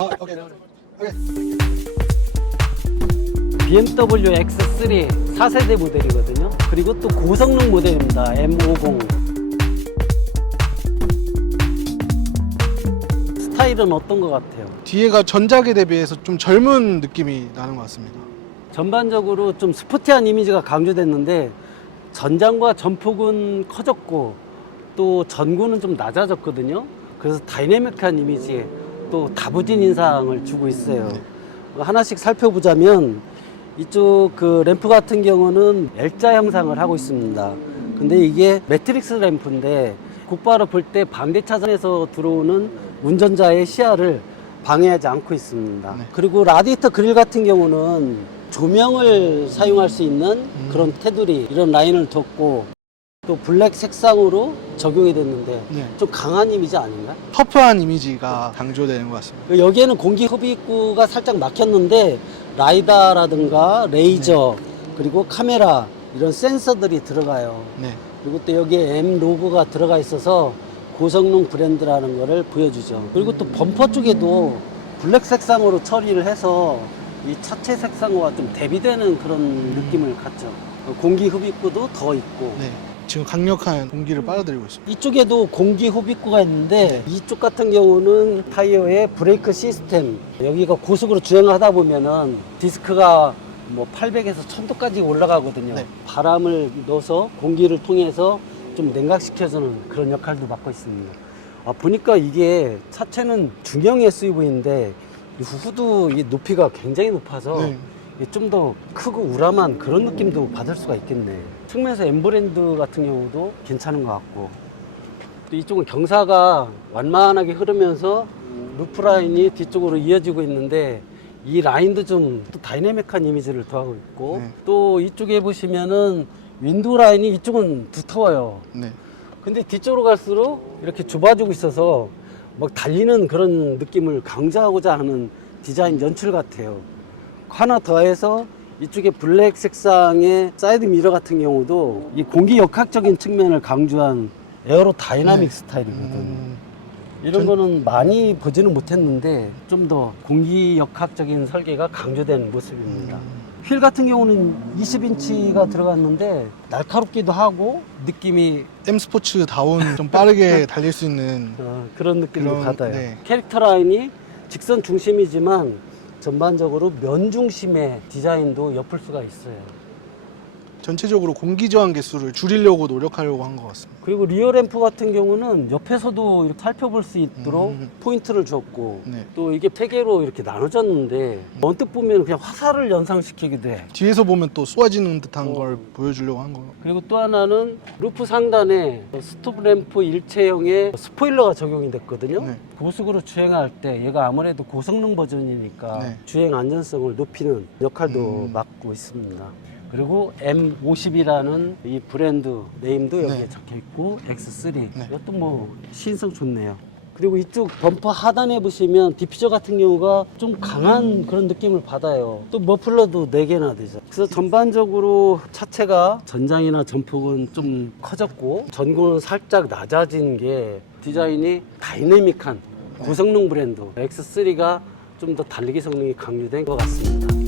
아, 오케이. 오케이. BMW X3 4세대 모델이거든요. 그리고 또 고성능 모델입니다. M50. 스타일은 어떤 것 같아요? 뒤에가 전작에 대비해서 좀 젊은 느낌이 나는 것 같습니다. 전반적으로 좀 스포티한 이미지가 강조됐는데 전장과 전폭은 커졌고 또 전구는 좀 낮아졌거든요. 그래서 다이내믹한 이미지에 또 다부진 인상을 주고 있어요. 하나씩 살펴보자면 이쪽 그 램프 같은 경우는 L자 형상을 하고 있습니다. 근데 이게 매트릭스 램프인데 곧바로 볼 때 반대 차선에서 들어오는 운전자의 시야를 방해하지 않고 있습니다. 네. 그리고 라디에이터 그릴 같은 경우는 조명을 사용할 수 있는 그런 테두리 이런 라인을 뒀고 또 블랙 색상으로 적용이 됐는데 네. 좀 강한 이미지 아닌가? 터프한 이미지가 강조되는 것 같습니다. 여기에는 공기 흡입구가 살짝 막혔는데 라이다라든가 레이저 그리고 카메라 이런 센서들이 들어가요. 네. 그리고 또 여기에 M 로고가 들어가 있어서 고성능 브랜드라는 거를 보여주죠. 그리고 또 범퍼 쪽에도 블랙 색상으로 처리를 해서 이 차체 색상과 좀 대비되는 그런 느낌을 갖죠. 공기 흡입구도 더 있고 네. 지금 강력한 공기를 빨아들이고 있습니다. 이쪽에도 공기 흡입구가 있는데 이쪽 같은 경우는 타이어의 브레이크 시스템 여기가 고속으로 주행하다 보면은 디스크가 뭐 800에서 1000도까지 올라가거든요 네. 바람을 넣어서 공기를 통해서 좀 냉각시켜주는 그런 역할도 맡고 있습니다 아, 보니까 이게 차체는 중형 SUV인데 후드 이 높이가 굉장히 높아서 네. 좀 더 크고 우람한 그런 느낌도 받을 수가 있겠네. 측면에서 엠브랜드 같은 경우도 괜찮은 것 같고. 또 이쪽은 경사가 완만하게 흐르면서 루프 라인이 뒤쪽으로 이어지고 있는데 이 라인도 좀또 다이내믹한 이미지를 더하고 있고 네. 또 이쪽에 보시면은 윈도우 라인이 이쪽은 두터워요. 네. 근데 뒤쪽으로 갈수록 이렇게 좁아지고 있어서 막 달리는 그런 느낌을 강조하고자 하는 디자인 연출 같아요. 하나 더해서 이쪽에 블랙 색상의 사이드 미러 같은 경우도 이 공기 역학적인 측면을 강조한 에어로 다이나믹 네. 스타일이거든. 음, 이런 전- 거는 많이 보지는 못했는데 좀 더 공기 역학적인 설계가 강조된 모습입니다. 음. 휠 같은 경우는 20인치가 들어갔는데 날카롭기도 하고 느낌이 M 스포츠 다운 좀 빠르게 달릴 수 있는 어, 그런 느낌을 그런, 받아요. 네. 캐릭터 라인이 직선 중심이지만 전반적으로 면 중심의 디자인도 엿볼 수가 있어요. 전체적으로 공기 저항 개수를 줄이려고 노력하려고 한 것 같습니다. 그리고 리어 램프 같은 경우는 옆에서도 이렇게 살펴볼 수 있도록 음. 포인트를 줬고 네. 또 이게 세 개로 이렇게 나눠졌는데 언뜻 보면 그냥 화살을 연상시키기도 해. 뒤에서 보면 또 쏘아지는 듯한 어. 걸 보여주려고 한 거. 그리고 또 하나는 루프 상단에 스톱 램프 일체형의 스포일러가 적용이 됐거든요. 네. 고속으로 주행할 때 얘가 아무래도 고성능 버전이니까 네. 주행 안전성을 높이는 역할도 음. 맡고 있습니다. 그리고 M50이라는 이 브랜드 네임도 여기에 네. 적혀 있고 X3 네. 이것도 뭐 신성 좋네요. 그리고 이쪽 범퍼 하단에 보시면 디퓨저 같은 경우가 좀 강한 그런 느낌을 받아요. 또 머플러도 4개나 되죠. 그래서 전반적으로 차체가 전장이나 전폭은 좀 커졌고 전고는 살짝 낮아진 게 디자인이 다이내믹한 고성능 브랜드 X3가 좀 더 달리기 성능이 강조된 것 같습니다.